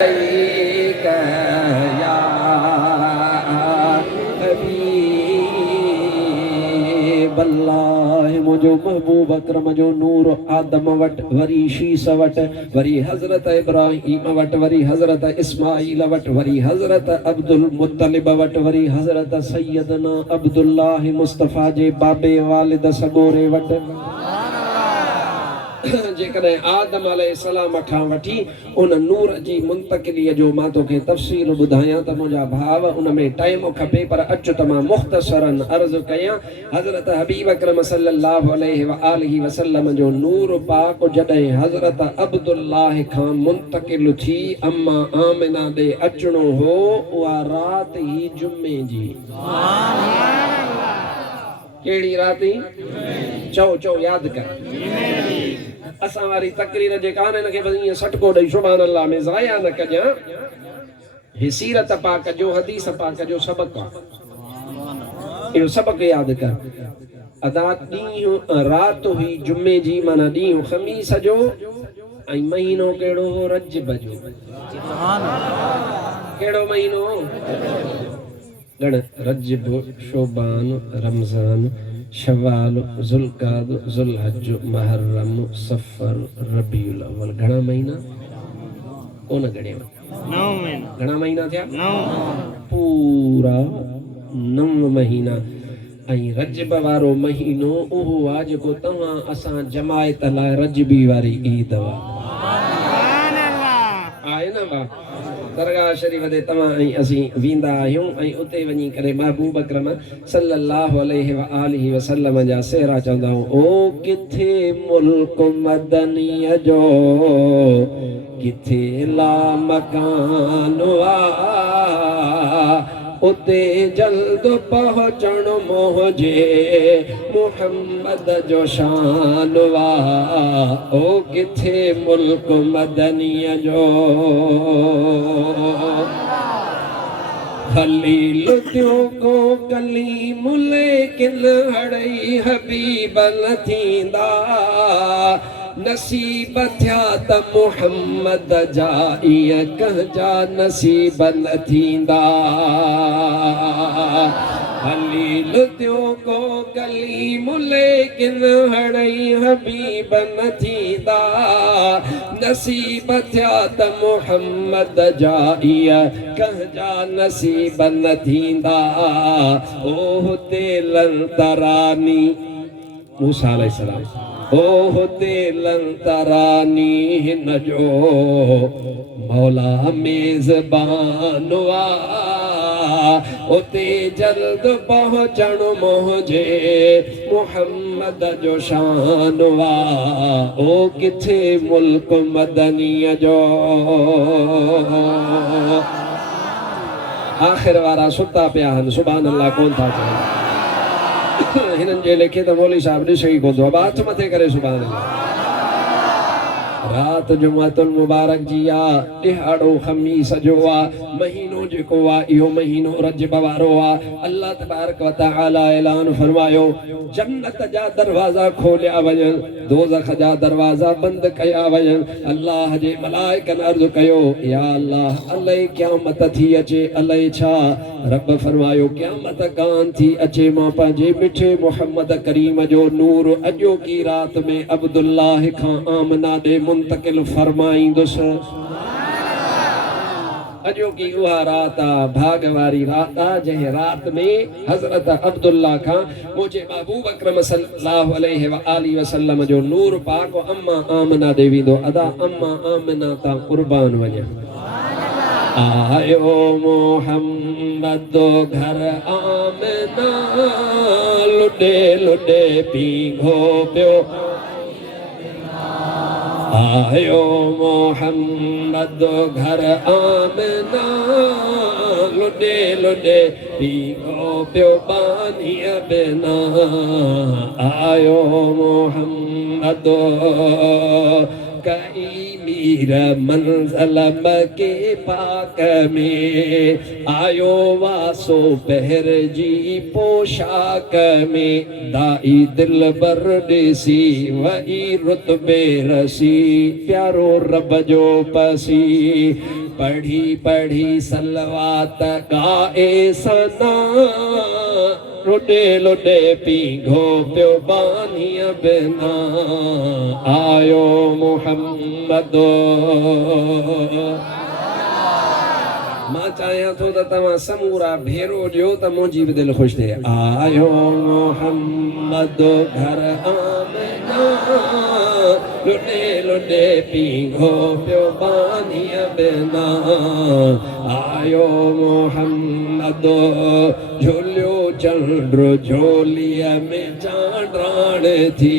عليك يا حبيب الله मुझो महबूब अकरम जो नूर आदम what worry शीस what worry Hazrat Ibrahim what worry Hazrat Ismail what worry हजरत अब्दुल मुत्तलिब वट वरी हजरत सैयदना अब्दुल्लाह मुस्तफा जे बाबे वालिद सगोरे वट जेकॾहिं आदम अलैहिस्सलाम खां वठी उन नूर जी मुंतकिली जो मां तोखे तफ़सील ॿुधायां त मुंहिंजा भाव उन में टाइम खपे पर अचु त मां मुख़्तसरन अर्ज़ कयां। हज़रत हबीब अकरम सल्लल्लाहु अलैहि व आलिहि वसल्लम जो नूर पाक जॾहिं हज़रत अब्दुल्लाह खां मुंतकिल थी अम्मा आमिना ॾे अचणो हो उहा राति ई जुमे जी कहिड़ी राति चओ चओ यादि कर असां वारी तकरीर जे कान हिन खे बस ईअं सटको ॾेई सुभान अल्लाह में ज़ाया न कजां। ही सीरत पाक जो हदीस पाक जो सबक़ आहे इहो सबक़ यादि कर। अदा ॾींहुं राति हुई जुमे जी माना ॾींहुं ख़मीस जो ऐं महीनो कहिड़ो हो रजब जो। कहिड़ो महीनो ॻण रजब शोबान रमज़ान शवाल ज़ुल्क़ाद ज़ुल्हज मुहर्रम सफ़र रबीउल अव्वल घणा महीना कोन गणिया 9 महीना घणा महीना थिया 9 पूरा 9 महीना। ऐं रजब वारो महीनो उहो आहे जेको तव्हां असां जमायत लाइ रजबी वारी ईद आहे न बा दरगाह शरीफ ते तव्हां ऐं असीं वेंदा आहियूं ऐं उते वञी करे महबूब अकरम सल्लल्लाहु अलैहि व आलिहि वसल्लम जा सेहरा चवंदा आहियूं। ओ किथे मुल्क मदनीअ जो किथे ला मकान उते जल्द पहुचण मोहजे मुहम्मद जो शान वा। ओ किथे मुल्क मदनीअ जो खलील थियो को कलीम लेकिन हड़ई हबीब न थींदा नसीब थिया त मुहम्मद जा ईअं कंहिंजा नसीब न थींदा। खलील थियो को कलीम लेकिन हड़ई हबीब न थींदा नसीब थिया त मुहम्मद जा ईअं कंहिंजा नसीब न थींदा। ओ हुते लंतरानी मूसा अलैहिस्सलाम ओ हुते लंतरानी हिन जो मौला मेज़बान वा उते जल्द पहुचण मोहजे मुहम्मद जो शान वा। ओ किथे मुल्क मदनीअ जो आख़िर वारा सुता पिया आहिनि सुभान अल्लाह कोन था चवनि हिननि जे लेखे त मौली साहब ॾिसे ई कोन थो हथ मथे करे सुभान अल्लाह। रात जुमातुल मुबारक जी आ ॾिहाड़ो ख़मीस जो आ महीनो जेको आ इहो महीनो रजब वारो आ। अल्लाह तबारक व तआला ऐलान फरमायो जन्नत जा दरवाज़ा खोलिया वञनि दोज़ख जा दरवाज़ा बंद कया वञनि। अल्लाह जे मलाइकनि अर्ज़ कयो या अल्लाह अलाए क़यामत थी अचे अलाए छा। रब फरमायो क़यामत कान थी अचे मां पंहिंजे मिठे मुहम्मद करीम जो नूर अॼो की रात में अब्दुल्लाह खां आमना ॾे मुंतकिल फरमाईंदुसि। अॼो की उहा रात आ भाग वारी रात आ जंहिं रात में हज़रत अब्दुल्लाह खां मुंहिंजे महबूब अकरम सल्लल्लाहु अलैहि व आलिहि वसल्लम जो नूर पाक अम्मा आमना ॾे वेंदो। अदा अम्मा आमना तां कुर्बान वञा। आयो मोहम्मद घर आमना लुॾे लुॾे पींघो पियो आयो मोहम्मद घर आमना लुॾे लुॾे पींघो पियो बानीअ बिना आयो मोहम्मद कई मीर मंज़ल मके पाक में आयो वासो पहर जी पोशाक में दाई दिल बर ॾिसी वही रुतबे रसी प्यारो रब जो पसी पढ़ी पढ़ी सलवात गाए सना लुडे लुडे पीघो प्यो बानिया बिना आयो मुहम्मदो मां चाहियां थो त तव्हां समूरा भेरो ॾियो त मुंहिंजी बि दिलि ख़ुशि थिए आयो मोहम्मद घर आमना लुॾे लुॾे पीघो पियो बानीअ बिना आयो मोहम्मद झोलियो चंड झोलीअ में चांडाण थी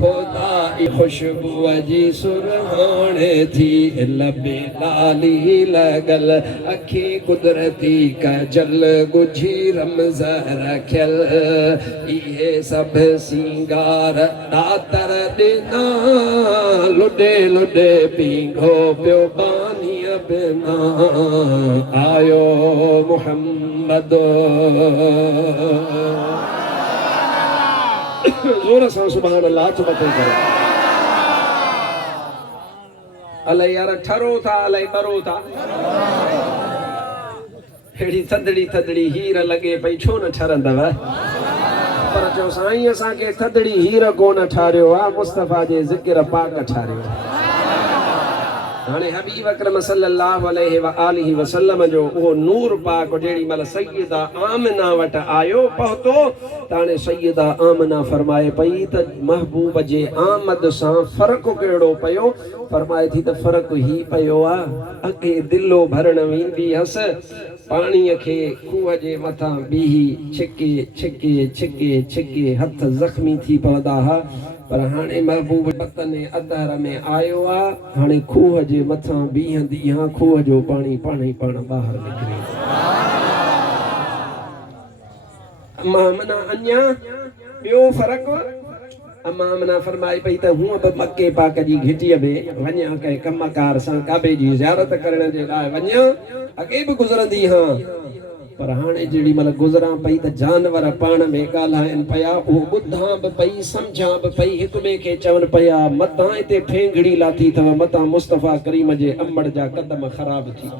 ख़ुदा ख़ुशबूअ जी सुरहाण थी लबे लाली लॻल अखी कुदरती कजल गुझी रमज़ रखियल इहे सभु सिंगार दातर ॾिना लुॾे लुॾे पीघो पियो बानीअ बिना आयो मुहम्मद ज़ोर सां सुभान अल्लाह चुपते करो अलाए यार ठरो था अलाए बरो था हेड़ी थदड़ी थदड़ी हीर लगे पई छो न ठरंदव पर चो साईं असांखे थदड़ी हीर कोन ठारियो आहे मुस्तफ़ा जे ज़िक्र पाक ठारियो हाणे हबीब अकरम सल्लल्लाहु अलैहि व आलिहि वसल्लम जो वो नूर पाक जेड़ी मल सैयदा आमना वट आयो पहुतो ताने सैयदा आमना फरमाए पई त महबूब जे आमद सां फर्क केड़ो पयो फरमाए थी त फर्क ही पयो आ अगे दिलो भरण वेंदी हस पाणीअ खे खूह जे मथां बीही छिके छिके छिके छिके हथ ज़ख्मी थी पवंदा हुआ पर हाणे महबूब वतन अदहर में आयो आहे हाणे खूह जे मथां बीहंदी हा खूह जो पाणी पाण ई पाण ॿाहिरि निकिरे मामना अञा ॿियो फ़र्क़ु अमामना फरमाई पई त हूअं बि मके पाक जी घिटीअ में वञा कंहिं कमकार सां काबे जी ज़ियारत करण जे लाइ वञा अॻे बि गुज़रंदी हा पर हाणे जेड़ी मल गुज़रां पई त जानवर पाण में ॻाल्हाइनि पिया उहो ॿुधां बि पई सम्झां बि पई हिक ॿिए खे चवनि पिया मतां हिते ठेंगड़ी लाथी अथव मतां मुस्तफ़ा करीम जे अमड़ जा कदम ख़राब थी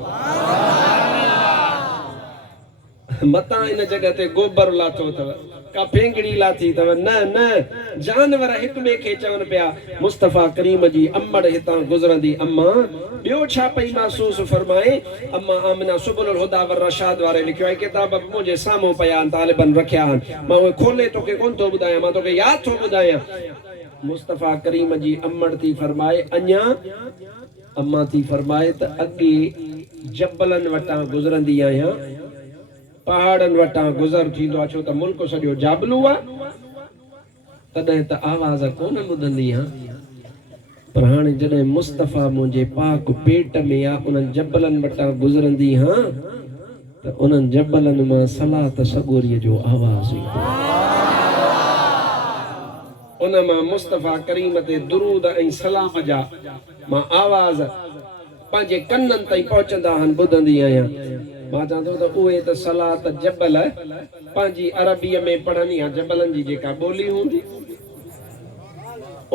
मतां इन जगह ते गोबर लाथो अथव का फेंगड़ी लाथी अथव न न जानवर हिक ॿिए खे चवनि पिया मुस्तफ़ा करीम जी अमड़ हितां गुज़रंदी अम्मा ॿियो छा पई महसूस फरमाए अम्मा आमना सुबुल हुदा वर रशाद वारे लिखियो आहे किताब मुंहिंजे साम्हूं पिया आहिनि तालिबन रखिया आहिनि मां उहे खोले तोखे कोन थो ॿुधायां मां तोखे यादि थो ॿुधायां मुस्तफ़ा करीम जी अमड़ थी फरमाए अञा अम्मा थी फरमाए त अॻे जबलनि वटां गुज़रंदी आहियां पहाड़न वटां गुज़र थींदो आहे छो त मुल्क सॼो जाबलू आहे तॾहिं त आवाज़ कोन ॿुधंदी हा पर हाणे जॾहिं मुस्तफ़ा मुंहिंजे पाक पेट में आहे उन्हनि जबलनि वटां गुज़रंदी हा त उन्हनि जबलनि मां सलात सगोरीअ जो आवाज़ ईंदो उन मां मुस्तफ़ा करीम ते दुरूद ऐं सलाम जा मां आवाज़ पंहिंजे कननि ताईं पहुचंदा आहिनि ॿुधंदी आहियां मां चवंदो त उहे त सलात जबल पंहिंजी अरबीअ में पढ़ंदी आहे जबलनि जी जेका ॿोली हूंदी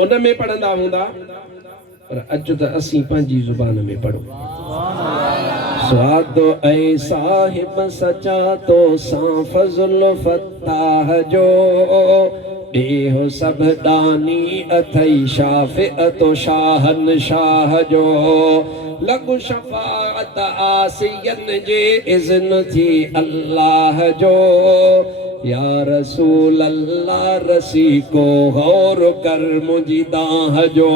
उन में पढ़ंदा हूंदा पर अॼु त असीं पंहिंजी ज़ुबान में पढ़ूं स्वादो ऐं साहिब सचा तो सां फज़ल फताह जो ॾेहो सभु ॾानी अथई शाफ़िअतो शाहन शाह जो लॻु शफ़ाअत आसियन जे इज़्न थी अल्लाह जो या रसूल अल्लाह रसी को गौर कर मुझी दाह जो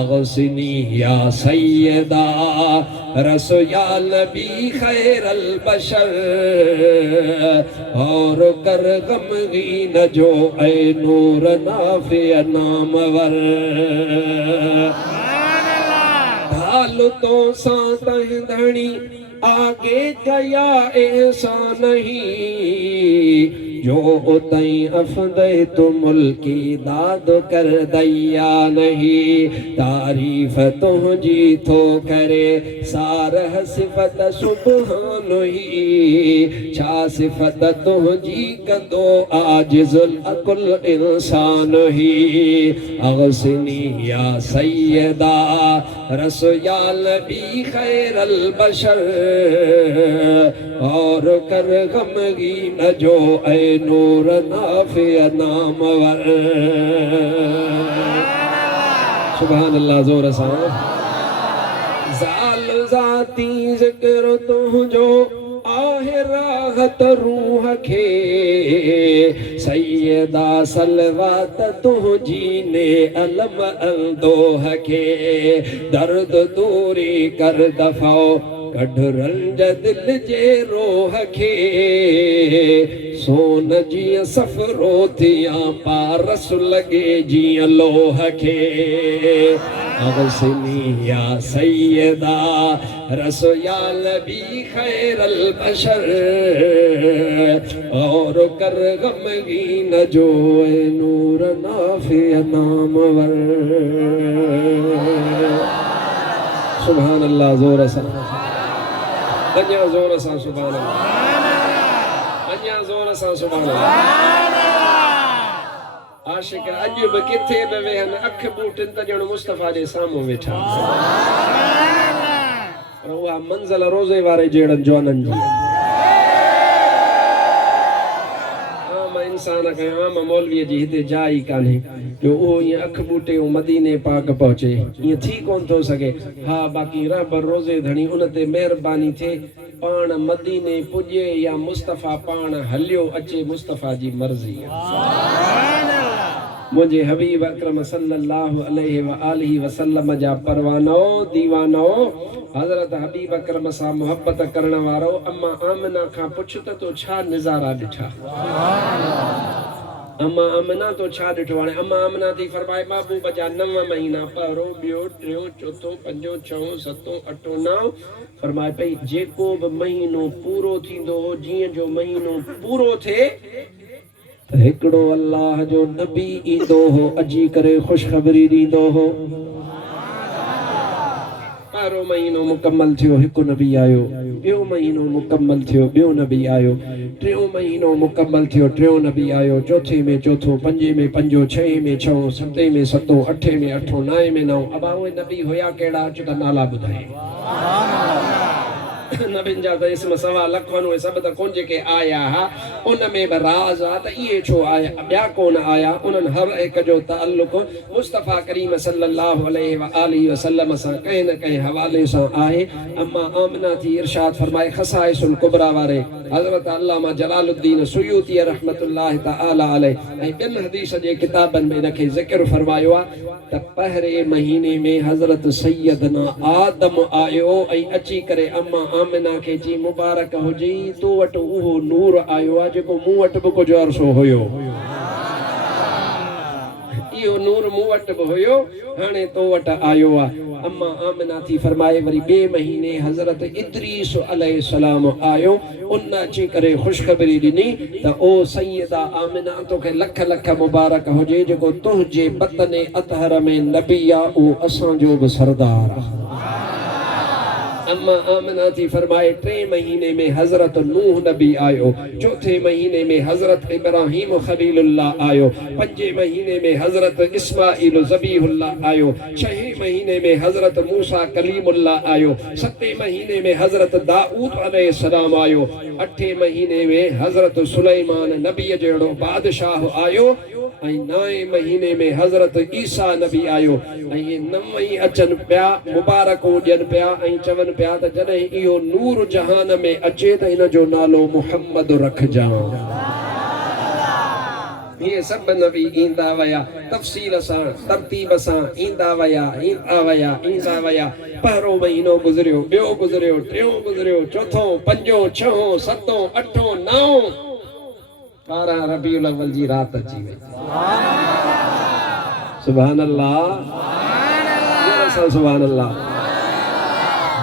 अगसिनी या सैयदा रसो या नबी खैरल बशर और कर गमगीन जो ऐ नूर नाफे नामवर हाल तो सा तह धनी आगे कया ऐसा नहीं जो उतई अफदे तो मुल्की दाद कर दैया नहीं तारीफ तुझी थो करे सारह सिफत सुबहान ही छा सिफत तुझी कंदो आजिजुल अकुल इंसान ही अगसनी या सैयदा रसोया नबी खैरल बशर और कर गमगीन जो ऐ नूर नाफे नामवर सुभान अल्लाह जोर सा ज़ाल ज़ाती ज़िक्र तुझो आहे राहत रूह खे सैयदा सलवात तुझी ने अलम अंदोह के दर्द दूरी कर दफ़ाओ कढ रंज दिल जे रोह खे सोन जीअं सफ़रो थियां पारस लॻे जीअं लोह खे अगसनी या सैयदा रसोया नबी खैरल बशर और कर गमगीन जो नूर नाफे नामवर सुभान अल्लाह जोर सा अञा जोर सा सुभान अल्लाह अञा जोर सा सुभान अल्लाह आशिक अज बि किथे बि वेहनि अख बूटनि त ॼण मुस्तफ़ा जे साम्हूं वेठा पर उहा मंज़िल रोज़े वारे जहिड़नि जवाननि जी आम इंसान खे आम मौलवीअ जी हिते जाइ कान्हे जो उहो ईअं अख बूटे मदीने पाक पहुचे ईअं थी कोन थो सघे हा बाक़ी रब रोज़े धणी उन ते महिरबानी थिए पाण मदीने पुॼे या मुस्तफ़ा पाण हलियो अचे मुस्तफ़ा जी मर्ज़ी मुझे हबीब अकरम सल्लल्लाहु अलैहि व आलिहि वसल्लम जा परवानो दीवानो हज़रत हबीब अकरम सां मोहब्बत करण वारो अम्मा आमिना खां पुछ त तो छा नज़ारा ॾिठा अम्मा आमिना तो छा ॾिठो हाणे अम्मा आमिना थी फरमाए महबूब जा 9 महीना पहिरों ॿियो टियों चौथों पंजों छहों सतों अठों 9 फरमाए पई जेको बि महीनो पूरो थींदो हो जीअं जो महीनो पूरो थिए हिकड़ो अल्लाह जो नबी ईंदो हो अची करे खुशखबरी ॾींदो हो पहिरों महीनो मुकम्मल थियो हिकु नबी आयो ॿियो महीनो मुकम्मल थियो ॿियो नबी आयो टियों महीनो मुकम्मल थियो टियों नबी आयो चौथे में चौथों पंजे में पंजो छहें में छहों सतें में सतों अठे में अठों 9 में 9 अब उहे नबी हुया कहिड़ा अचो त नाला ॿुधाए नबिन जा त इसम सवा लखनि उहे सभु त कोन जेके आया हा उन में बि राज़ आहे त इहे छो आया ॿिया कोन आया उन्हनि हर हिक जो ताल्लुक़ मुस्तफ़ा करीम सल्लल्लाहु अलैहि व आलिहि वसल्लम सां कंहिं न कंहिं हवाले सां आहे अम्मा आमिना थी इरशाद फरमाए खसाइसुल कुबरा वारे हज़रत अल्लामा जलालुद्दीन सुयूती रहमतुल्लाहि तआला अलैहि ऐं ॿियनि हदीस जे किताबनि में इनखे ज़िक्र फरमायो आहे त पहिरें महीने में हज़रत सैयदना आदम आयो ऐं अची करे अम्मा आमिना के जी मुबारक हुजी तो वटि उहो नूर आयो आहे जेको मूं वटि बि कुझु अरसो हुयो इहो नूर मूं वटि बि हुयो हाणे तो वटि आयो आहे अम्मा आमिना थी फरमाए वरी ॿिए महीने हज़रत इद्रीस अलैहिस्सलाम आयो उन अची करे ख़ुशख़बरी ॾिनी त ओ सैयदा आमिना तोखे लख लख मुबारक हुजे जेको तुंहिंजे बतन अतहर में नबी आहे उहो असांजो बि सरदार आहे अम्मा आमिना थी फरमाए 3 महीने में हजरत नूह नबी आयो चौथे महीने में हजरत इब्राहिम खलीलुल्लाह आयो 5 महीने में हजरत इस्माइल ज़बीहुल्लाह आयो 6 महीने में हजरत मूसा कलीमुल्लाह आयो 7 महीने में हजरत दाऊद अलैहिस्सलाम आयो 8 महीने में हजरत सुलेमान नबी जहिड़ो बादशाह आयो 9 महीने में हजरत ईसा नबी आयो 9 अचन पिया मुबारकूं ॾियनि पिया चवन पिया त जॾहिं इहो नूर जहान में अचे त इन जो नालो मुहम्मद रखजां ये सब नबी ईंदा वया तफसील सां तरतीब सां ईंदा वया पहिरों महीनो गुज़रियो ॿियो गुज़रियो टियों गुज़रियो चौथों पंजों छहों सतों अठों 9 12 रबीउल अव्वल जी रात अची वई सुभान अल्लाह सुभान अल्लाह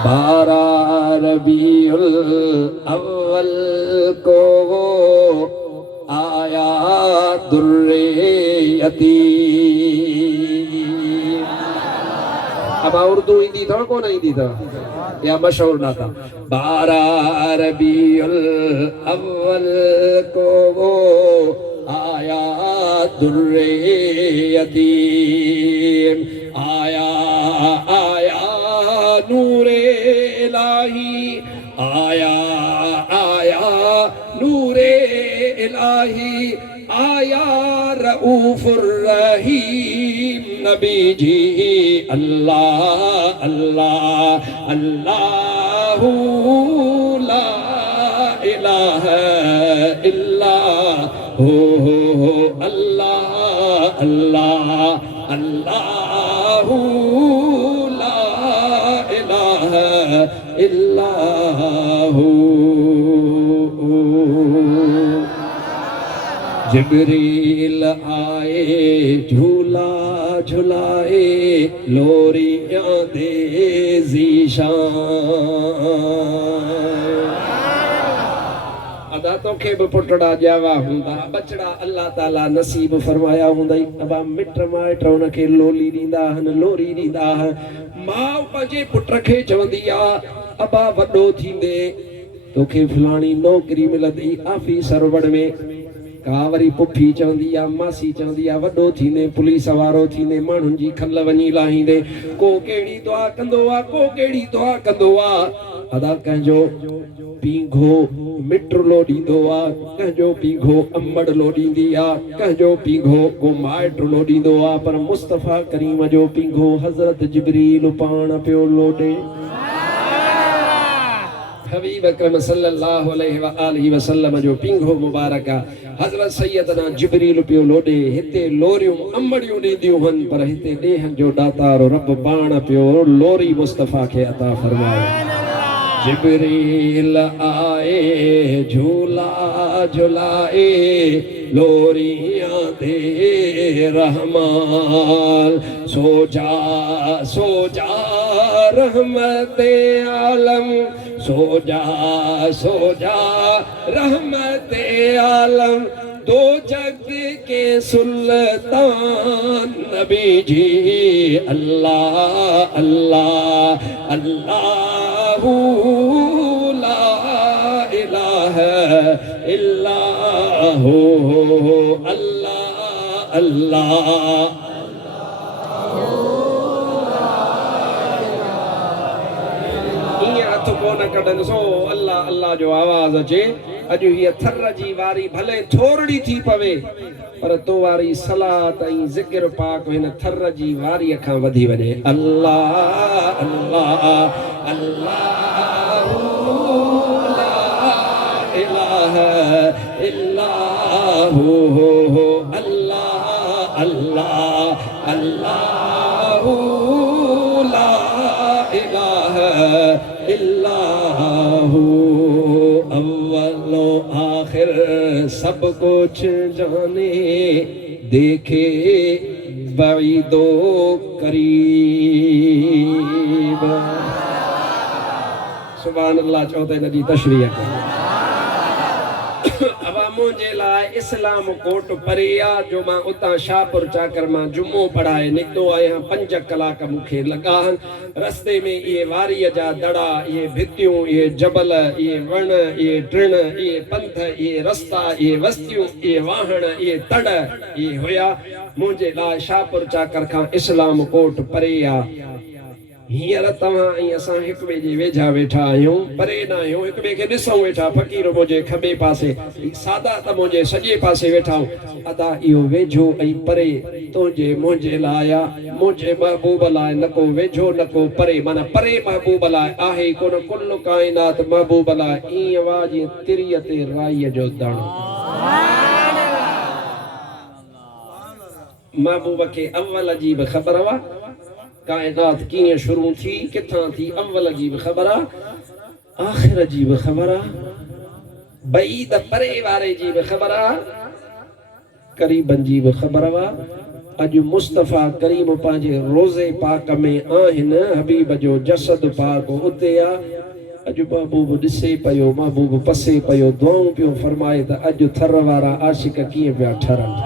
12 रबीउल अव्वल को दुर्रे यतीम। अब उर्दू ईंदी अथव कोन ईंदी अथव? या मशहूर नाता 12 रबीउल अव्वल को वो आया दुर्रे यतीम, आया आया नूरे इलाही, आया आया नूरे इलाही, आया रऊफुर रहीम नबी जी। अल्लाह अल्लाह अल्लाहु ला इलाहा इल्ला हो अल्लाह अल्लाह अल्लाहु ला इलाहा इल्ला हु। जिब्रील आए झूला झुलाए, लोरियां दे ज़ीशान। अदा तोखे बि पुटड़ा ॼावा हूंदा, बचड़ा अल्लाह ताला नसीब फरमाया हूंदई। अबा मिट माइट उनखे लोली ॾींदा आहिनि, लोरी ॾींदा आहिनि। माउ पंहिंजे पुट खे चवंदी आहे अबा वॾो थींदे तोखे फलाणी नौकरी मिलंदी ऑफिसर वड़ में। का वरी पुफी चवंदी आहे, मासी चवंदी आहे वॾो थींदे पुलिस वारो थींदे, माण्हुनि जी खल वञी लाहींदे। को कहिड़ी दुआ कंदो आहे, को कहिड़ी दुआ कंदो आहे। अदा कंहिंजो पींघो मिट लोॾींदो आहे, कंहिंजो पींघो अम्बड़ लोॾींदी आहे, कंहिंजो पींघो को माइट लोॾींदो आहे। पर मुस्तफ़ा करीम जो पींघो हज़रत जिब्रील पाण पियो लोॾे। हबीब अकरम सल्लल्लाहु अलैहि व आलिहि वसल्लम जो पींघो मुबारक हज़रत सैयदना जिब्रील पियो लोॾे। हिते लोरियूं अम्बड़ियूं ॾींदियूं हन, पर हिते ॾेहनि जो दातार रब पाण पियो लोरी मुस्तफ़ा खे अता फरमाए। जिब्रील आए झूला झुलाए, लोरियां दे रहमान। सो जा रहमते आलम, सो जा रहमते आलम। दो जग के सुल्तान नबी जी। अल्लाह अल्लाह अल्लाहु ला इलाहा इल्ला हु। अल्लाह अल्लाह कढनि सो अल्लाह अल्लाह जो आवाज़ अचे। अॼु हीअ थर जी वारी भले थोरड़ी थी पवे, पर तो वारी सलात ऐं ज़िक्र पाक हिन थर जी वारीअ खां वधी वञे। अल्लाह अल्लाह अल्लाहु ला इलाहा इल्ला हु। अल्लाह अल्लाह अल्लाहु ला इलाहा इल्ला हु। अव्वलो आखिर सब कुछ जाने, देखे बईदो करीब। सुभान अल्लाह चौथे नजी तशरीह कयो। अब मुझे लाए इस्लाम कोट परिया जो मां उता शाहपुर चाकर मां जुम्मो पढ़ाए निकतो आया। 5 कलाक मुखे लगा। रस्ते में ये वारी जा दड़ा, ये भितियों, ये जबल, ये वण, ये टिण, ये पंथ, ये रस्ता, ये वस्तियों, ये वाहन, ये तड़, ये होया मुझे लाए शाहपुर चाकर खां इस्लाम कोट परिया। हींअर तव्हां ऐं असां हिक ॿिए जे वेझा वेठा आहियूं, परे न आहियूं, हिक ॿिए खे ॾिसूं वेठा। फ़क़ीर मुंहिंजे खॿे पासे, सादात मुंहिंजे सॼे पासे वेठा आहियूं। अदा इहो वेझो ऐं परे तुंहिंजे मुंहिंजे लाइ आहे, मुंहिंजे महबूब लाइ न को वेझो न को परे, माना परे महबूब लाइ आहे कोन, कुल काइनात महबूब लाइ ईअं वा जीअं तिरीअ ते राईअ जो दाणो। महबूब खे अव्वल जी बि ख़बर हुआ, कायनात कीअं शुरू थी, किथां थी, अव्वल जी बि ख़बर आहे, आख़िर जी बि ख़बर आहे, बईद परे वारे जी बि ख़बर आहे, क़रीबन जी बि ख़बर आहे। अॼु मुस्तफ़ा करीम पंहिंजे रोज़े पाक में आहिनि, हबीब जो जसद पाक उते आहे। अज महबूब ॾिसे पियो महबूब पसे पियो दुआऊं पियो फरमाए त अज थर वारा आशिक कीअं पिया ठरनि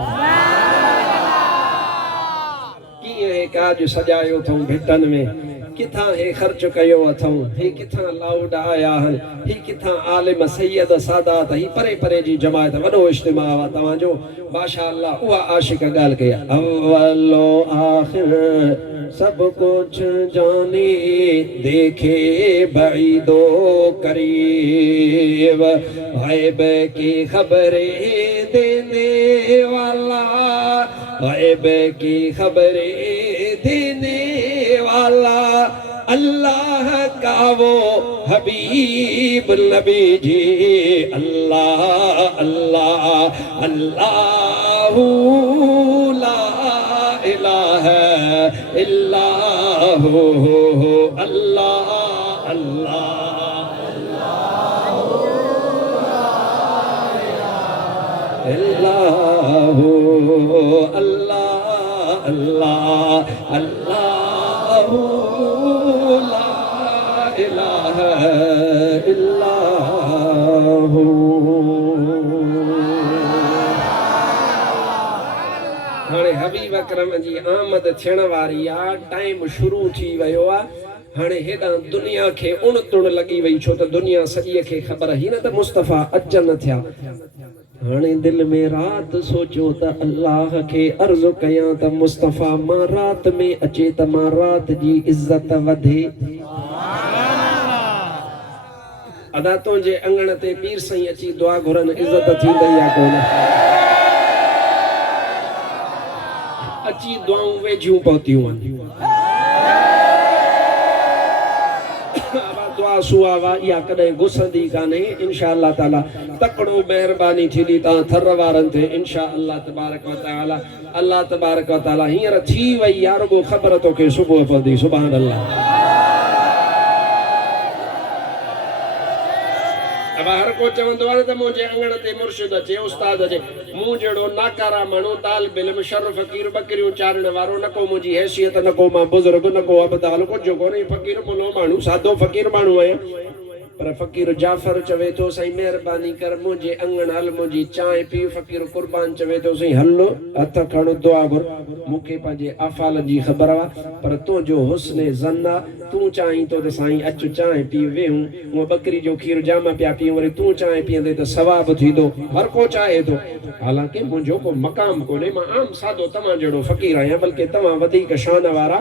कीअं हे काज सजायो अथऊं भिटनि में किथां हे ख़र्च कयो अथऊं हे किथां लाउड आया आहिनि ही किथां आलिम सैयद सादात ही परे परे जी जमायत वॾो इज्तिमा आहे तव्हांजो माशाअल्लाह उहा आशिक ॻाल्हि कई आहे अव्वलो आखिर सब कुछ जाने देखे बईदो करीब गैब की खबरें देने वाला गैब की खबरें देने वाला अल्लाह का वो हबीब नबी जी अल्लाह अल्लाह अल्लाह ला इलाहा इल्लाहु अल्लाह अल्लाह इल्लाहु अल्लाह अल्लाह अल्लाहु ला इलाहा इल्लाहु हाणे हबीब अकरम जी आमद थियण वारी आहे टाइम शुरू थी वियो आहे हाणे हेॾां दुनिया खे उण तुण लॻी वई छो त दुनिया सॼीअ खे ख़बर ही न त मुस्तफ़ा अचनि थिया हाणे दिल में रात सोचियो त अल्लाह के अर्ज़ कयां त मुस्तफ़ा मां रात में अचे त मां रात जी इज्जत वधे अदा तुंहिंजे अंगण ते पीर साईं अची दुआ घुरनि इज्जत थींदी या कोन अची दुआऊं वेझियूं पहुतियूं आहिनि दुआ सुआवा या कॾहिं घुसंदी कान्हे इंशाअल्लाह ताला तकड़ो महिरबानी थींदी तव्हां थर वारनि ते इंशाअल्लाह तबारक व तआला अल्लाह तबारक व तआला हींअर थी वई यार रुगो ख़बर तोखे सुबुह पवंदी सुभान अल्लाह अब हर को चवंदो आहे त मुंहिंजे अंगण ते मुर्शिद अचे उस्ताद अचे मूं जहिड़ो नाकारा माण्हू तालिब इल्म शर फ़कीर बकरियूं चारण वारो न को मुंहिंजी हैसियत न को मां बुज़ुर्ग न को अबदाल कुझु कोन्हे फ़कीर मुनो माण्हू सादो फ़कीर माण्हू आहियां पर फ़कीर जाफ़र चवे थो साईं महिरबानी कर मुंहिंजे अंगण हल मुंहिंजी चांहि पी फ़कीर कुर्बान चवे थो साईं हलो हथ खण दुआ घुर मूंखे पंहिंजे अफ़ाल जी ख़बर आहे पर तुंहिंजो हुस्न ज़न आहे तूं चाहीं थो त साईं अचु चांहि पी वेहूं हूअ बकरी जो खीर जाम पिया पियूं वरी तूं चांहि पीअंदे त सवाबु थींदो हर को चाहे थो हालांकि मुंहिंजो को मक़ाम कोन्हे मां आम सादो तव्हां जहिड़ो फ़कीर आहियां बल्कि तव्हां वधीक शान वारा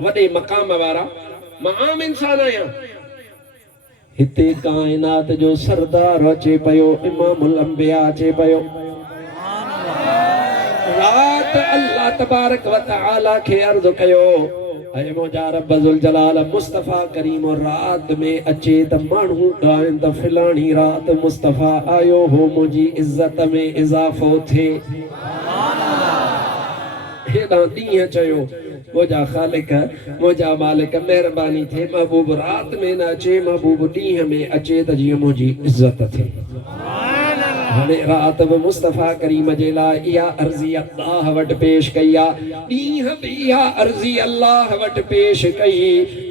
वॾे मक़ाम वारा मां आम इंसान आहियां हिते काइनात जो सरदार अचे पियो इमामुल अंबिया अचे पियो रात अल्लाह तबारक व तआला खे अर्ज़ कयो ऐ मुंहिंजा रब ज़ुल जलाल मुस्तफ़ा करीम रात में अचे त माण्हू ॻाइनि त फिलाणी रात मुस्तफ़ा आयो हो मुंहिंजी इज़त में इज़ाफ़ो थिए हेॾां ॾींहं चयो मुझा खालिक मुझा मालिक मेहरबानी थे महबूब रात में न अचे महबूब ॾींहं में अचे त जीअं मुंहिंजी इज़त थिए हाणे रात बि मुस्तफ़ा करीम जे लाइ इहा अर्ज़ी अल्लाह वटि पेश कई आहे ॾींहं बि इहा अर्ज़ी अल्लाह वटि पेश कई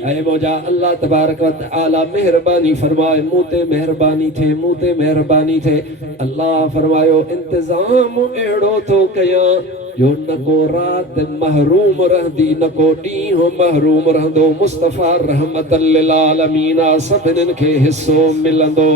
ऐं मुंहिंजा अल्लाह तबारक व तआला मेहरबानी फरमाए मूं ते मेहरबानी थे मूं ते मेहरबानी थे अल्लाह फरमायो इंतज़ाम अहिड़ो थो कयां जो न को रात महरूम रहंदी न को ॾींहुं महरूम रहंदो मुस्तफ़ा रहमतल लिल आलमीन सभिनीनि खे हिस्सो मिलंदो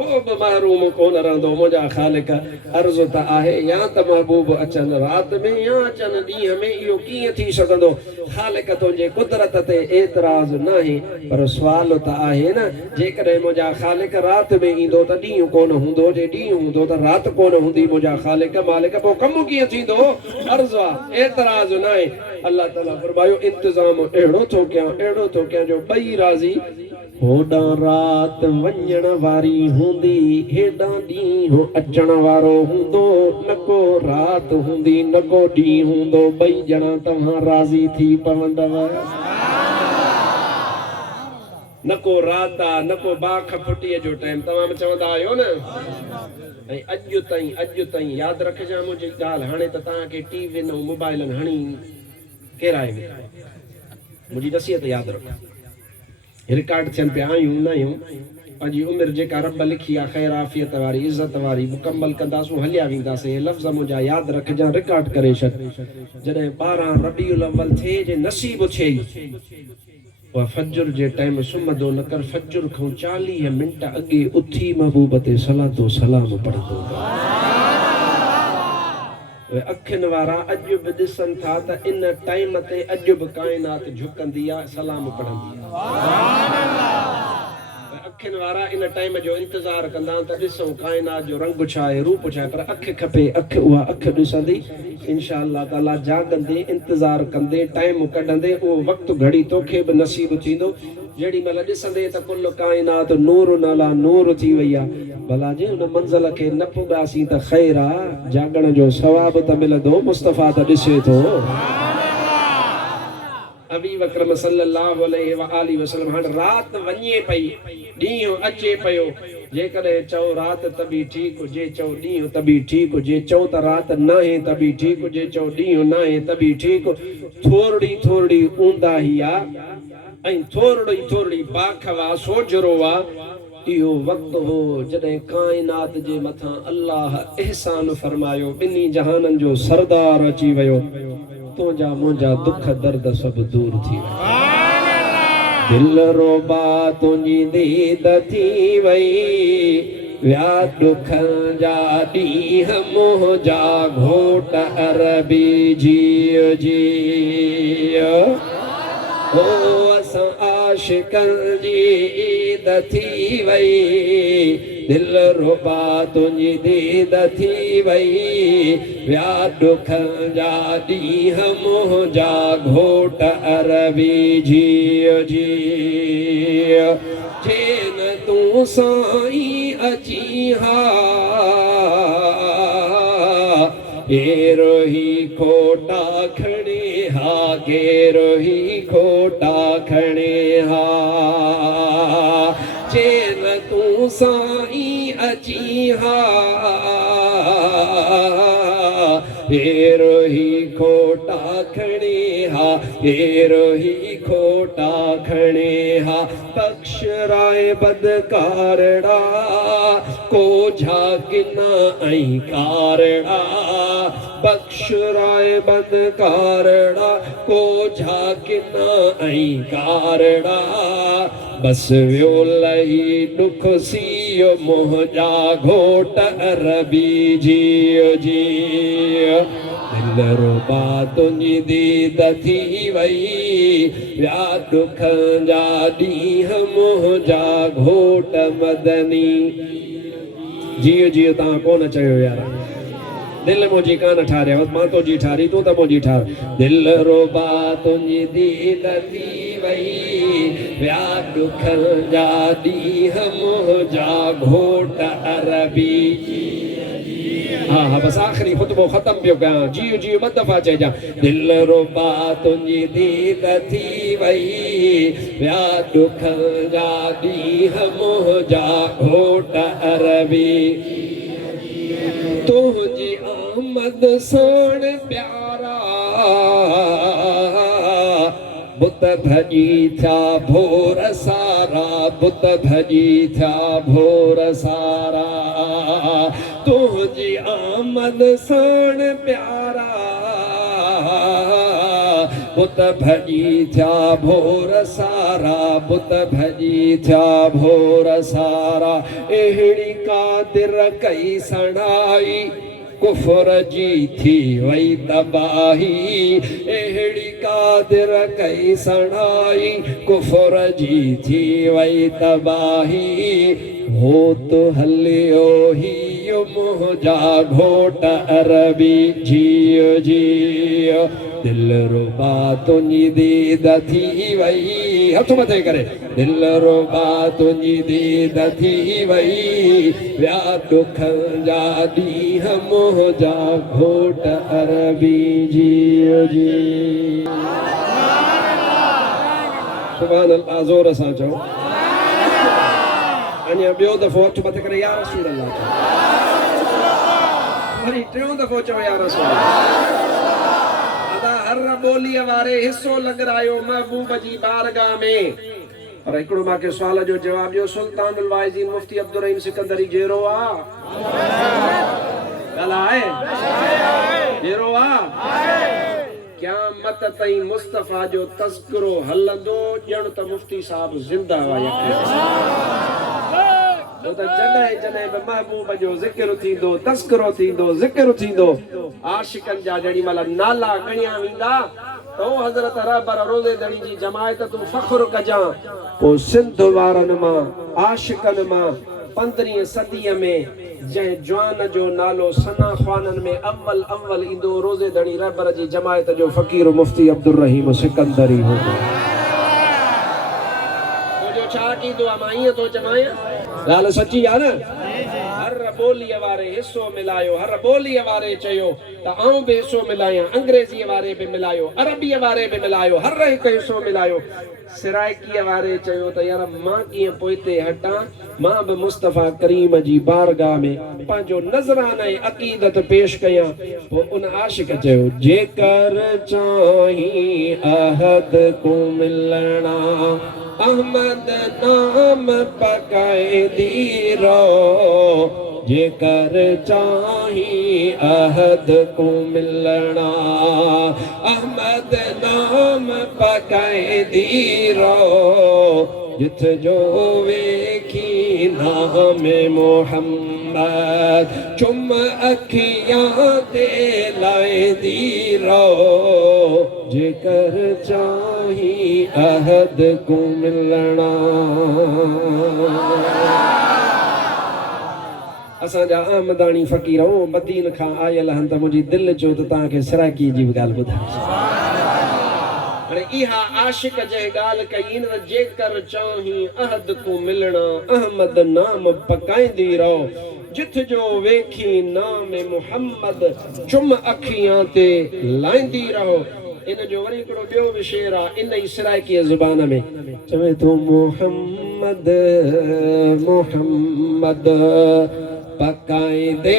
को बि महरूम कोन रहंदो मुंहिंजा ख़ालिक अर्ज़ त आहे या त महबूब अचनि रात में या अचनि ॾींहं में इहो कीअं थी सघंदो ख़ालिक तुंहिंजे कुदरत ते एतिराज़ नाहे पर सुवाल त आहे न जेकॾहिं मुंहिंजा ख़ालिक रात में ईंदो त ॾींहुं कोन हूंदो जे ॾींहुं हूंदो त राति कोन हूंदी मुंहिंजा ख़ालिक मालिक पोइ कमु कीअं थींदो अर्ज़ आहे एतिराज़ नाहे अल्लाह ताला फरमायो इंतज़ाम अहिड़ो थो कयां जो ॿई राज़ी होॾां रात वञण वारी हूंदी हेॾां ॾींहुं अचण वारो हूंदो न को रात हूंदी न को ॾींहुं हूंदो ॿई ॼणा तव्हां राज़ी थी पवंदव न को रात आहे न को बाख फुटीअ जो टाइम तव्हां बि चवंदा आहियो न ऐं अॼु ताईं यादि रखिजां मुंहिंजी ॻाल्हि हाणे त तव्हांखे टीवी ऐं मोबाइलनि हणी केराए मुंहिंजी नसीहत यादि रखो रिकॉर्ड थियनि पिया आहियूं न आहियूं पंहिंजी उमिरि जेका रब लिखी आहे ख़ैर आफ़ियत वारी इज़त वारी मुकमल कंदासूं हलिया वेंदासीं लफ़्ज़ मुंहिंजा यादि रखजांइ रिकॉर्ड करे छॾ जॾहिं 12 रबीउल अव्वल थिए जे नसीब थिए उहा फज्र जे टाइम सुम्हंदो न कर फज्र खां 40 मिंट अॻे उथी महबूब ते सलातो सलाम पढ़ंदो अखियुनि वारा अॼु बि ॾिसनि था त इन टाइम ते अॼु बि काइनात झुकंदी आहे सलाम पढ़ंदी आहे अखियुनि वारा इन टाइम जो इंतज़ार कंदा त ॾिसूं काइनात जो रंग छा आहे रूप छा आहे पर अखि खपे अखि उहा अखि ॾिसंदी इंशा अल्लाह ताला जाॻंदे इंतज़ार कंदे टाइम कढंदे उहो वक़्तु घड़ी तोखे बि नसीब थींदो जेॾी महिल ॾिसंदे त कुल काइनात नूर नाला नूर थी वई आहे भला जे उन मंज़िल खे न पुॻासीं त ख़ैर आहे जाॻण जो सवाबु त मिलंदो मुस्तफ़ा त ॾिसे थो अबी अकरम सल्लल्लाहु अलैहि व आलिहि वसल्लम हाणे रात वञे पई ॾींहुं अचे पियो जेकॾहिं चओ रात त बि ठीकु हुजे चओ ॾींहुं त बि ठीकु हुजे चओ त रात न आहे त बि ठीकु हुजे चओ ॾींहुं न आहे त बि ठीकु थोरी थोरी ऊंदा ई आहे ऐं थोरी बाखवा सोजरो आहे इहो वक़्तु हो जॾहिं काइनात जे मथां अल्लाह एहसान फरमायो ॿिन्ही जहाननि जो सरदार अची वियो तुंहिंजा मुंहिंजा दुख दर्द सभु दूर थी विया दिल रोबा तुंहिंजी दीद थी वई विया दुखनि जा ॾींहं मुंहिंजा घोट अरबी जीअ जीअ हो असां आशिक़नि जी ईद थी वई दिल रुबा तुंहिंजी दीद थी वई विया दुखनि जा ॾींहं मुंहिंजा घोट अरबी जीअ जीअ चेन तूं साईं अची हा केरो ही खोटा खणे हा केरो ही खोटा खणे हा चेन तूं साईं अची हा केरो ही खोटा खणे हा केरो ही खोटा खणे हा बख्श राय बदकारड़ा को झाकिना ऐं कारड़ा बख्श राय बदकारड़ा को झाकिना ऐं कारड़ा बस वियो लही दुख सीयो मुंहिंजा घोट अरबी जीअ जीअ दिल रुबा तुंहिंजी दीद थी वई विया दुखनि जा ॾींहं मुंहिंजा घोट मदनी जीअ जीअ तव्हां कोन चयो यार दिल मुंहिंजी कान ठारिया मां तुंहिंजी ठारी तूं त मुंहिंजी ठार दिल रुबा तुंहिंजी दीद थी वई विया दुखनि जा ॾींहं मुंहिंजा घोट अरबी हाँ हाँ बस आखिरी खुतबो खत्म पियो कयां जीअ जीअ ॿ दफ़ा चइजां दिल रुबा तुंहिंजी दीद थी वई विया दुखनि जा ॾींहं मुंहिंजा घोट अरबी तुंहिंजी आमद साण प्यारा बुत भॼी थिया भोर सारा बुत भॼी थिया भोर सारा तुंहिंजी आमद साण प्यारा बुत भॼी थिया भोर सारा बुत भॼी थिया भोर सारा अहिड़ी कादिर कई सणाई कुफर जी थी वई तबाही अहिड़ी कादिर कई सणाई कुफर जी थी वई तबाही हो तो हलियो ही मुंहिंजा घोट अरबी जीअ जीअ दिल रुबा तुंहिंजी दीद थी वई हथ मथे करे दिल रुबा तुंहिंजी दीद थी वई विया दुखनि जा ॾींहं मुंहिंजा घोट अरबी जीअ जी सुभान अल्लाह ज़ोर सां चओ अञा ॿियो दफ़ो हथ मथे करे या रसूल अल्लाह वरी टियों दफ़ो चओ या रसूल अदा हर ॿोलीअ वारे हिसो लॻरायो महबूब जी बारगाह में और एकड़ो माके सवाल जो जवाब जो सुल्तानुल वाइज़ीन मुफ्ती अब्दुल रहीम सिकंदरी जेरो आ गलाए जेरो आ क़यामत ताईं मुस्तफ़ा जो तज़किरो हलंदो ॼण त मुफ्ती साहब ज़िंदा हुआ तो जॾहिं जॾहिं बि महबूब जो ज़िक्र थींदो तज़किरो थींदो ज़िक्र थींदो आशिकनि जा जड़ी महिल नाला खणिया वेंदा तो हज़रत रहबर रोज़े दड़ी जी जमायत तूं फ़ख्र कजां पोइ सिंध वारनि मां आशिकनि मां 15वीं सदीअ में जंहिं जवान जो नालो सना ख़्वाननि में अव्वल ईंदो रोज़े दड़ी रहबर जी जमायत जो फ़कीर मुफ्ती अब्दुल रहीम सिकंदरी हो जो छा कींदो आहे मां ईअं थो चवां ॻाल्हि सची आहे न हर ॿोलीअ वारे हिसो मिलायो हर ॿोलीअ वारे चयो त आऊं बि हिसो मिलायां अंग्रेज़ीअ वारे बि मिलायो अरबीअ वारे बि मिलायो हर हिकु हिसो मिलायो सिराइकीअ वारे चयो त यार मां कीअं पोइते हटां मां बि मुस्तफ़ा करीम जी बारगाह में पंहिंजो नज़राना ऐं अक़ीदत पेश कयां पोइ उन आशिक चयो जेकर चाहीं अहद को मिलणा अहमद नाम पकाए दी रो जेकर चाहीं अहद को मिलना अहमद नाम पकाए दी रो जिथ जो वेखी नाम मोहम्मद चुम अखियां ते लाए दी रो जेकर चाहीं अहद को मिलना असांजा आमदानी फ़कीर हो मदीन खां आयल हन त मुंहिंजी दिलि चयो त तव्हांखे सिराकी जी बि ॻाल्हि ॿुधाए हाणे इहा आशिक जंहिं ॻाल्हि कई न जेकर चाहीं अहद को मिलणा अहमद नाम पकाईंदी रहो जिथ जो वेखी नाम मुहम्मद चुम अखियां ते लाईंदी रहो इन जो वरी हिकिड़ो ॿियो बि शेर आहे इन ई सिराइकीअ ज़ुबान में चवे थो मुहम्मद मुहम्मद पकाईंदे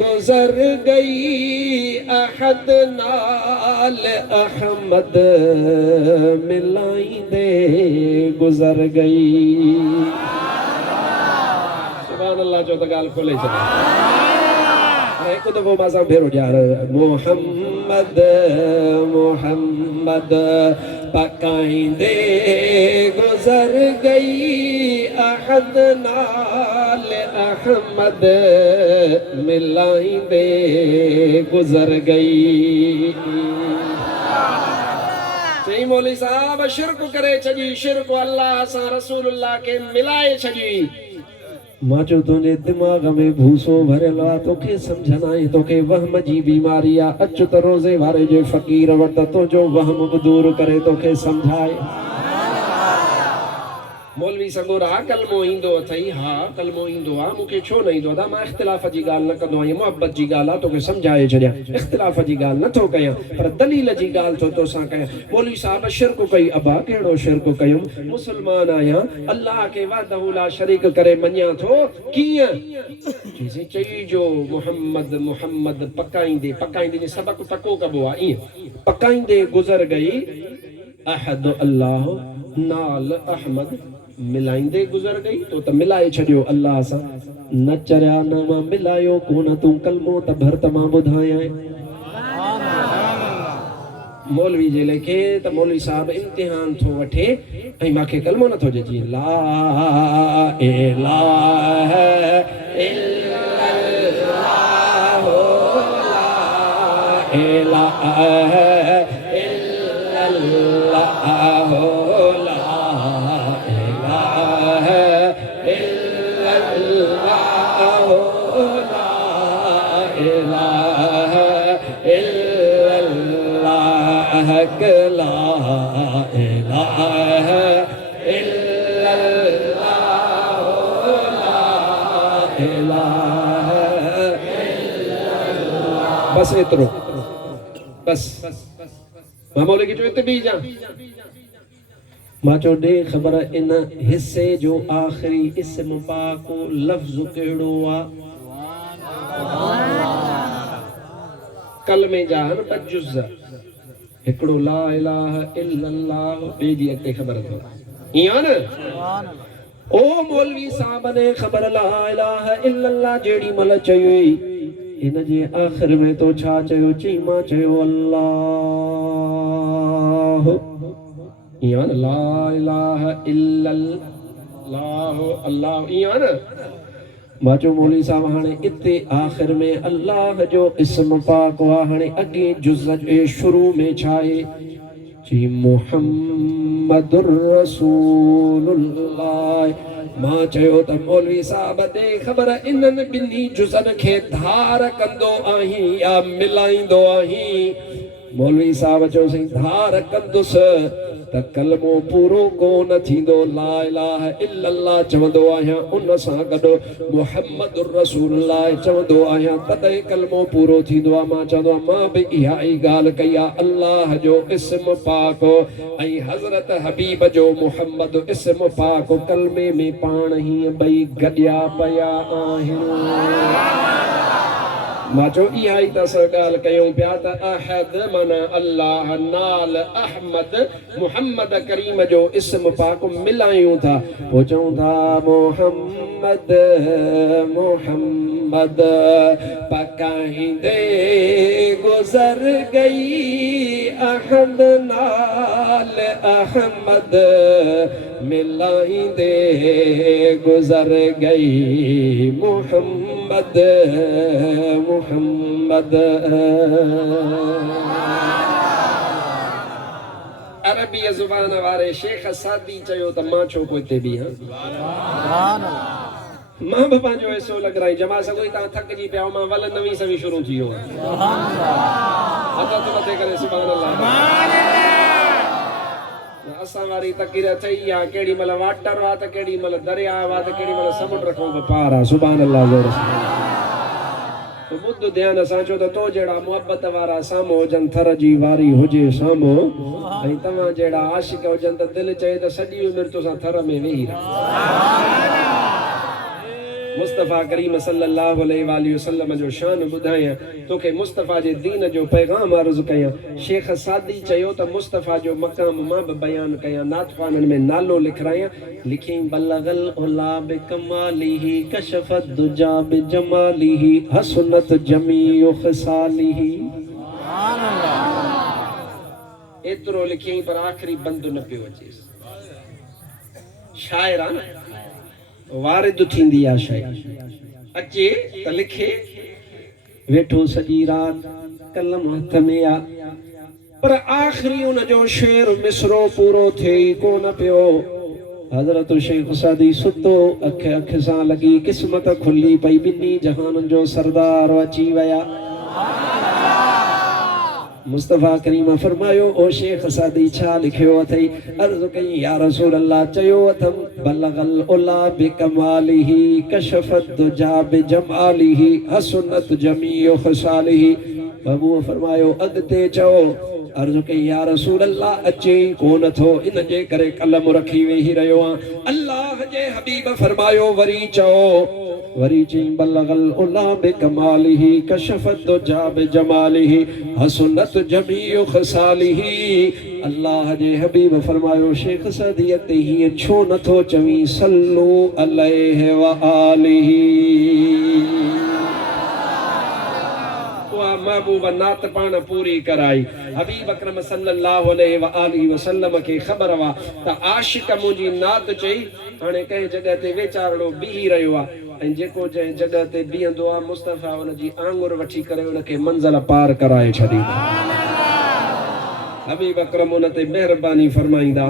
गुज़र गई अहद नाल अहमद मिलाईंदे गुज़र गई सुभान अल्लाह जो त ॻाल्हि खोले छॾी हिकु दफ़ो मां सां भेरो ॾियार मुहम्मद मुहम्मद पकाईंदे गुज़र गई अहद नाल अहमद मिलाईंदे गुज़र गई चई मौलवी साहब शिरक करे छॾी शिरक अल्लाह सां रसूलुल्लाह के मिलाए छॾी मां चयो तुंहिंजे दिमाग़ में भूसो भरियल आहे तोखे सम्झ न आहे तोखे वहम जी बीमारी आहे अच त रोज़े वारे जे फ़कीर वटि तुंहिंजो वहम बि दूर करे तोखे सम्झाए मौलवी सगोरा कलमो ईंदो अथई हा कलमो ईंदो आहे मूंखे छो न ईंदो आहे मां इख़्तिलाफ़ जी ॻाल्हि न कंदो आहियां मुहबत जी ॻाल्हि आहे तोखे सम्झाए छॾियां इख़्तिलाफ़ जी ॻाल्हि नथो कयां पर दलील जी ॻाल्हि थो तोसां कयां मौलवी साहब शिरक कई अबा कहिड़ो शिरक कयुमि मुस्लमान आहियां अल्लाह खे वहदहू ला शरीक करे मञियां थो कीअं चई जो मुहम्मद मुहम्मद पकाईंदे पकाईंदे सबक़ पको कबो आहे ईअं पकाईंदे गुज़र गई अहद अल्लाह नाल अहमद मिलाईंदे गुज़र गई तो त मिलाए छॾियो अल्लाह सां न चरिया न मां मिलायो कोन तूं कलमो त भर त मां ॿुधायां मौलवी जे लेखे त मौलवी साहब इम्तिहान थो वठे ऐं मूंखे कलमो नथो अचे ला इलाहा इल्लल्लाह ला इलाहा इल्लल्लाह बस एतिरो बस मां मौलवी खे चयो हिते बीह जा मां चयो ॾे ख़बर इन हिसे जो आख़िरी इस्म पाक लफ़्ज़ कहिड़ो आहे कलमे जा न ॿ जुज़ हिकिड़ो ला इलाहा इल्लल्लाह ॿिए जी अॻिते ख़बर अथव इया न ओ मौलवी साहब ने ख़बर ला इलाहा इल्लल्लाह जेड़ी मल चई इन जे आखिर में तो छा चयो चई मां चयो अल्लाह इया ला इलाहा इल्लल्लाह अल्लाह इया न माचो मौलवी साहब हाणे इते आखिर में अल्लाह जो इस्म पाक वा हाणे अगे जुज़ जे शुरू में छाए जी मुहम्मदुर रसूलुल्लाह मां चयो त मौलवी साहब दे ख़बर इन्हनि ॿिन्ही जुज़नि खे धार कंदो आहीं या मिलाईंदो आहीं मौलवी साहब चयो साईं धार कंदुसि त कलमो पूरो कोन थींदो ला इलाहा इल्लल्लाह चवंदो आहियां उन सां गॾु मुहम्मदुर रसूलुल्लाह चवंदो आहियां तॾहिं कलमो पूरो थींदो आहे मां चवंदो आहियां मां बि इहा ई ॻाल्हि कई आहे अल्लाह जो इस्म पाक ऐं हज़रत हबीब जो मुहम्मद इस्म पाक कलमे में पाण हीअं ॿई गॾिया पिया आहिनि माचो इहा ई त असां ॻाल्हि कयूं पिया त अहद माना अल्लाह नाल अहमद मुहम्मद करीम जो इस्म पाक मिलायूं था पोइ चऊं था मोहम्मद मोहम्मद पकाईंदे गुज़र गई अहद नाल अहमद मिलाईंदे गुज़र गई मोहम्मद मोहम्मद अरबी ज़ुबान वारे शेख सादी चयो त मां छो कोई ते बि मां भी पंहिंजो ऐसो लॻराई जमा सगोई तव्हां थकिजी पिया मां वल नवी सवी शुरू थी वियो हथ मथे करे सुभान अल्लाह असां वारी तकीर थई आहे केॾी महिल वाटर आहे त केॾी महिल दरिया आहे त केॾी महिल समुंड खां बि पार आहे सुभान अल्लाह ज़ोर तो बुद्ध ध्यान सां चो त तो जहिड़ा मोहब्बत वारा साम्हूं हुजनि थर जी वारी हुजे साम्हूं ऐं तव्हां जहिड़ा आशिक हुजनि त दिलि चए त सॼी उमिरि तोसां थर में वेही रह मुस्तफ़ा करीम सल्लल्लाहु अलैहि वसल्लम जो शान ॿुधायां तोखे मुस्तफ़ा जे दीन जो पैगाम अर्ज़ु कयां शेख सादी चयो त मुस्तफ़ा जो मक़ाम मां बि बयानु कयां नातख़वाननि में नालो लिखरायां लिखियईं बलगल उला बिकमालिही कशफत दुजा बिजमालिही हसनत जमीउ ख़िसालिही एतिरो लिखियईं पर आख़िरी बंदि न पियो अचेसि शाइर आहे न वारिद थींदी आहे शायद अचे त लिखे वेठो सॼी राति कलम हथ में आहे पर आख़िरी उन जो शेर मिसरो पूरो थिए ई कोन पियो हज़रत शेख सादी सुतो अख सां लॻी क़िस्मत खुली पई ॿिन्ही जहाननि जो सरदार अची विया मुस्तफ़ा करीम फरमायो ओ शेख सादी छा लिखियो अथई अर्ज़ कई या रसूल अल्लाह चयो अथम बलगल उला बिकमालिही कशफत दुजा बिजमालिही हसनत जमीउ ख़िसालिही बाबू फरमायो अॻिते चओ अर्ज़ कई या रसूल अल्लाह अचे ई कोन थो इन जे करे कलम रखी वेही रहियो आहियां अल्लाह जे हबीब फरमायो वरी चओ वरी चई बलगल उला बिकमालिही कशफत दुजा बिजमालिही हसनत जमीउ ख़िसालिही अल्लाह जे हबीब फरमायो शेख सदी ते हीअं छो नथो चवी सल्लू अलैहि व आलिही महबूब नात पाण पूरी कराई हबीब अकरम सल्लल्लाहु अलैहि व आलिहि वसल्लम के ख़बर वा त आशिक मुंहिंजी नात चई हाणे कंहिं जॻह ते वेचारो बीही रहियो आहे ऐं जेको जंहिं जॻह ते बीहंदो आहे मुस्तफ़ा उनजी आंगुर वठी करे उनखे मंज़िल पार कराए छॾींदा हबीब अकरम उन ते महिरबानी फरमाईंदा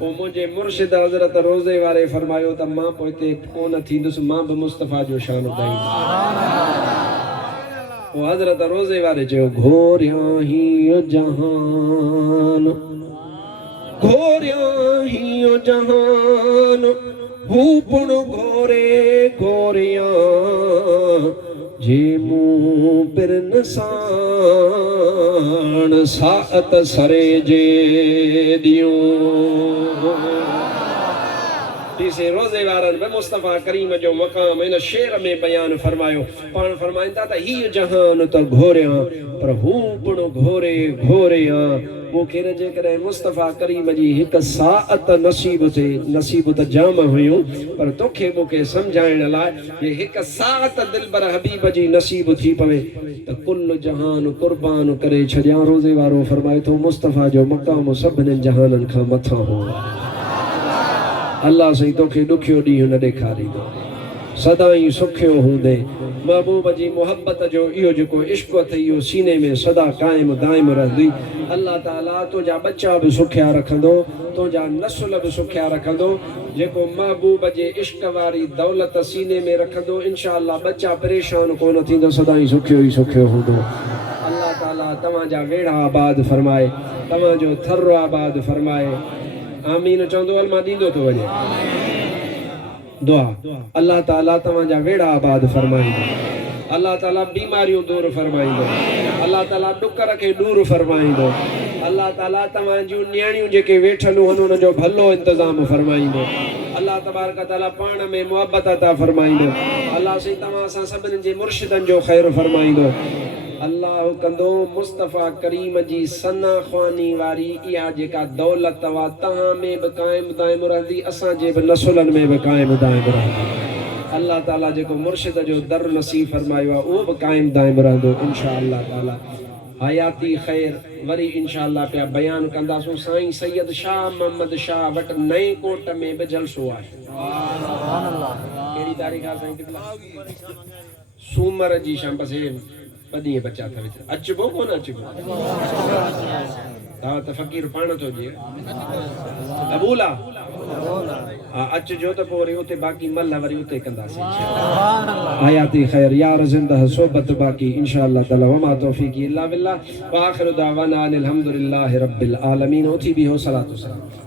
पोइ मुंहिंजे मुर्शिद हज़रत रोज़े वारे फरमायो त मां पोइ हिते कोन थींदुसि मां बि मुस्तफ़ा जो शान ॿुधाईंदुसि हज़रत रोज़े वारे चयो घोरियां ही जहान हू पुण घोरे घोरियां जे मुंह पिर नसाण सात सरे जे दियूं पीसे रोज़े वारनि बि मुस्तफ़ा करीम जो मक़ाम इन शेर में बयान फरमायो पाण फरमाईंदा त हीअ जहान त घोरियां पर हू पिणु घोरे घोरियां मूंखे जेकॾहिं मुस्तफ़ा करीम जी हिकु साअत नसीब थिए नसीब त जाम हुयूं पर तोखे मूंखे सम्झाइण लाइ जे हिकु साअत दिलबर हबीब जी नसीब थी पवे त कुल जहान कुर्बान करे छॾियां रोज़े वारो फरमाए थो मुस्तफ़ा जो मक़ाम सभिनी जहाननि खां मथां हो अल्लाह सही तोखे ॾुखियो ॾींहुं न ॾेखारींदो सदाई सुखियो हूंदे महबूब जी मोहब्बत जो इहो जेको इश्क अथई इहो सीने में सदा क़ाइम दाइम रहंदी अल्लाह ताला तुंहिंजा बच्चा बि सुखिया रखंदो तुंहिंजा नसुल बि सुखिया रखंदो जेको महबूब जे इश्क वारी दौलत सीने में रखंदो इंशाअल्लाह बच्चा परेशान कोन थींदो सदाई सुखियो ई सुखियो हूंदो अल्लाह ताला तव्हांजा वेड़ा आबाद फरमाए तव्हांजो थर आबाद फरमाए आमीन चवंदो हल मां ॾींदो थो वञे दुआ अल्लाह ताला तव्हांजा वेड़ा आबाद फरमाईंदो अल्लाह ताला बीमारियूं दूर फरमाईंदो अल्लाह ताला ॾुकर खे दूर फरमाईंदो अल्लाह ताला तव्हां जूं नियाणियूं जेके वेठलूं आहिनि उन जो भलो इंतज़ाम फरमाईंदो अल्लाह तबारक ताला पाण में मुहबत अता फरमाईंदो अल्लाह साईं तव्हां असां सभिनी जे मुर्शिदनि जो ख़ैरु फरमाईंदो अल्लाह कंदो मुस्तफ़ा करीम जी सना ख़्वानी वारी इहा जेका दौलत वा तव्हां में बि क़ाइम दाइम रहंदी असांजे बि नसुलनि में बि क़ाइम दाइम रहंदी अल्लाह ताला जेको मुर्शिद जो दर नसीब फरमायो आहे उहो बि क़ाइम दाइम रहंदो इंशाअल्लाह ताला हयाती ख़ैर वरी इंशाअल्लाह पिया बयान कंदासूं साईं सैयद शाह मोहम्मद शाह वटि नए कोट में बि जलसो आहे कहिड़ी तारीख़ आहे साईं सूमर जी शाम बसे पदी बच्चा था विच अचबो कोन अचबो हा त फ़कीर पाण थो जे अबूला हा अचजो त पोइ वरी उते बाक़ी मल वरी उते कंदासीं हयाती ख़ैर यार ज़िंदह सोबत बाक़ी इंशाअल्लाह ताला वमा तौफीक़ी इल्ला बिल्लाह व आखिरु दावाना अनिल हम्दुलिल्लाहि रब्बिल आलमीन उथी भी हो सलातो सलाम